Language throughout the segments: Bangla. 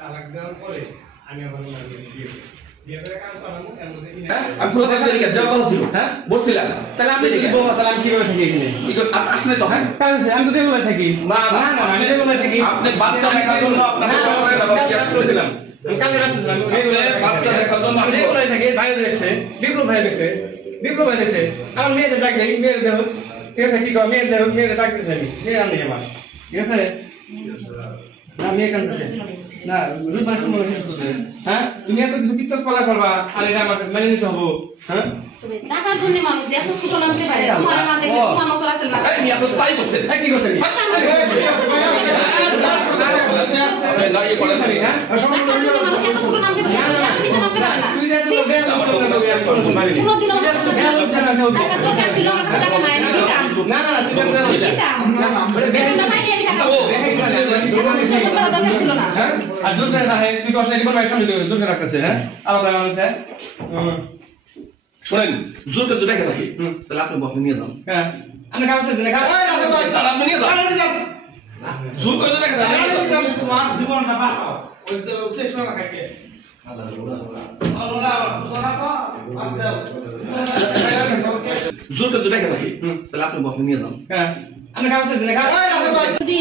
তালাক দেওয়ার পরে আমি আবার ওনার বিয়ে করি। আমি পুরো কাজ করে যাওয়ার কথা ছিল, হ্যাঁ বসছিলাম। তাহলে আমি কি বলবো? তাহলে আমি কিভাবে থাকি এখানে? আসলে তো হ্যাঁ কারণ আমি তো দেবলায় থাকি। না না না আমি দেবলায় থাকি। আপনি বাচ্চা দেখার জন্য আপনাকে করেছিলাম। আমি কালকে রাখছিলাম। বাচ্চা দেখার জন্য আমি দেবলায় থাকি। ভাই দেখছে, বিপ্লব ভাই দেখছে, বিপ্লব ভাই দেখছে। আমার মেয়েদের ডাক দেয়, মেয়ের দেহ ঠিক আছে কি কর মেয়ের দেহ মেয়ের ডাক দিচ্ছে আমি মেয়ে আনলি আমার ঠিক আছে না মেয়ে কানতেছে না রুলবার কোন হ্যাঁ তুমি এত কিছু বিতর্ক করা করবা আর এটা আমাকে মেনে নিতে হবে হ্যাঁ টাকার জন্য মানুষ এত ছোট নামতে পারে তোমার না দেখে তোমার মতো আছে না এই আপনি তাই বলছেন এই কি করছেন আপনি দাঁড়িয়ে করে থাকি হ্যাঁ টাকার জন্য মানুষ এত ছোট নামতে পারে আপনি নিচে নামতে পারেন না তুই যে বেল কোনদিনও টাকা দরকার ছিল না টাকা নাই দিতাম না না তুই দিতাম বেতনটা পাইলে আমি টাকা দরকার ছিল না হ্যাঁ আর জোর করে না তুই কষ্ট এরকম ভাই সামনে জোর করে রাখতেছে হ্যাঁ আর কথা বলছে শুনেন জোর করে দেখে থাকি তাহলে আপনি বসে নিয়ে যান হ্যাঁ আমি কাজ করতে না তাহলে আপনি নিয়ে যান জোর করে দেখে থাকি তোমার জীবনটা বাঁচাও ওই তো উদ্দেশ্য না থাকে জোর করে দেখে থাকি তাহলে আপনি বসে নিয়ে যান হ্যাঁ আমি কাজ করতে না যদি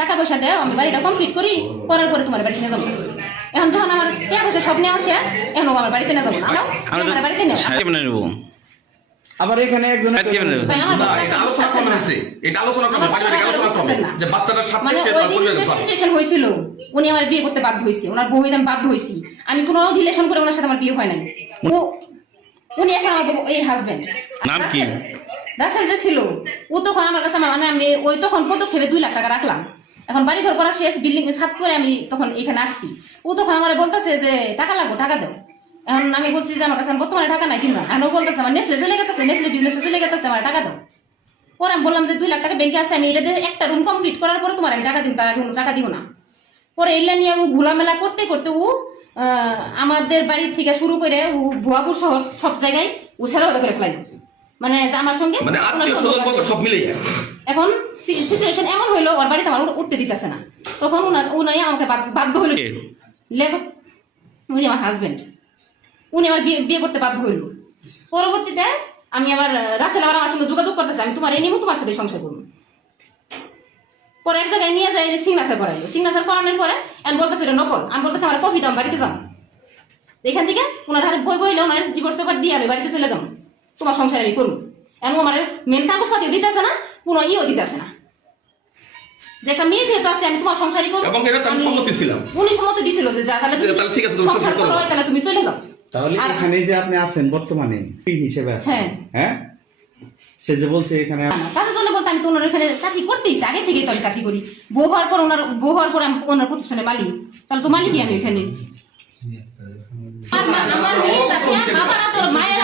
টাকা পয়সা দেও আমি বাড়িটা কমপ্লিট করি করার পরে তোমার বাড়িতে নিয়ে যাবো এখন যখন আমার টাকা পয়সা সব নেওয়া শেষ এখন আমার বাড়িতে নিয়ে যাবো আমার বাড়িতে নেও আবার এখানে একজন না এটা আলোচনা করবেন আছে এটা আলোচনা করবেন পারিবারিক আলোচনা করবেন যে বাচ্চাটার সাথে মানে সে ওই তার দিন পরিবারের যে পারে সিচুয়েশন হয়েছিল উনি আমার বিয়ে করতে বাধ্য হয়েছে ওনার বউ হইতে আমি বাধ্য হয়েছি আমি কোনো রিলেশন করে ওনার সাথে আমার বিয়ে হয় নাই ও উনি এখন আমার এই হাজবেন্ড নাম কি? রাসেল যে ছিল ও তখন আমার কাছে মানে আমি ওই তখন পদক্ষেপে 2 লাখ টাকা রাখলাম এখন বাড়ি ঘর করা শেষ বিল্ডিং ছাদ করে আমি তখন এখানে আসছি ও তখন আমার বলতেছে যে টাকা লাগবে টাকা দাও এখন আমি বলছি যে আমার কাছে বর্তমানে টাকা নাই কিনা এখন ও বলতেছে আমার নেসলে চলে গেছে নেসলে বিজনেসে চলে গেছে আমার টাকা দাও পরে আমি বললাম যে 2 লাখ টাকা ব্যাংকে আছে আমি এটা একটা রুম কমপ্লিট করার পরে তোমার আমি টাকা দিব তার কোনো টাকা দিব না পরে এগুলা নিয়ে ও ঘোলামেলা করতে করতে ও আমাদের বাড়ি থেকে শুরু করে ও ভুয়াপুর শহর সব জায়গায় ও ছেলেবাদা করে ফেলাই মানে আমার সঙ্গে মানে আত্মীয় স্বজন সব মিলে যায় এখন সিচুয়েশন এমন হইলো ওর বাড়িতে আমার উঠতে দিতেছে না তখন উনি আমাকে বাধ্য হইলো লেখক উনি আমার হাজবেন্ড উনি আমার বিয়ে করতে বাধ্য হইল পরবর্তীতে আমি আবার রাসেল আবার আমার সঙ্গে যোগাযোগ করতেছে আমি তোমার এই নিবো তোমার সাথে সংসার করবো পরে এক জায়গায় নিয়ে যাই সিগনেচার করাইলো সিগনেচার করানোর পরে আমি বলতেছে এটা নকল আমি বলতেছে আমার কফি দাম বাড়িতে যাও এখান থেকে ওনার হাতে বই বইলে ওনার ডিভোর্স পেপার দিয়ে আমি বাড়িতে চলে যাও তোমার সংসার আমি করবো এমন আমার মেন কাগজপাতিও দিতে আসে না কোনো ইও দিতে আসে না যে একটা মেয়ে যেহেতু আছে আমি তোমার সংসারই করবো এবং এটা তো আমি সম্মতি ছিলাম উনি সম্মতি দিছিল যে যা তাহলে তাহলে ঠিক আছে তুমি সংসার করো তাহলে তুমি চলে যাও তাহলে এখানে যে আপনি আছেন বর্তমানে কি হিসেবে আছেন হ্যাঁ হ্যাঁ সে যে বলছে এখানে কাজের জন্য বলতে আমি তো ওনার এখানে চাকরি করতেইছি আগে থেকেই তো আমি চাকরি করি বউ হওয়ার পর আমি ওনার প্রতিষ্ঠানের মালিক তাহলে তো মালিকই আমি এখানে আমার মেয়ে আমার তোর মায়ের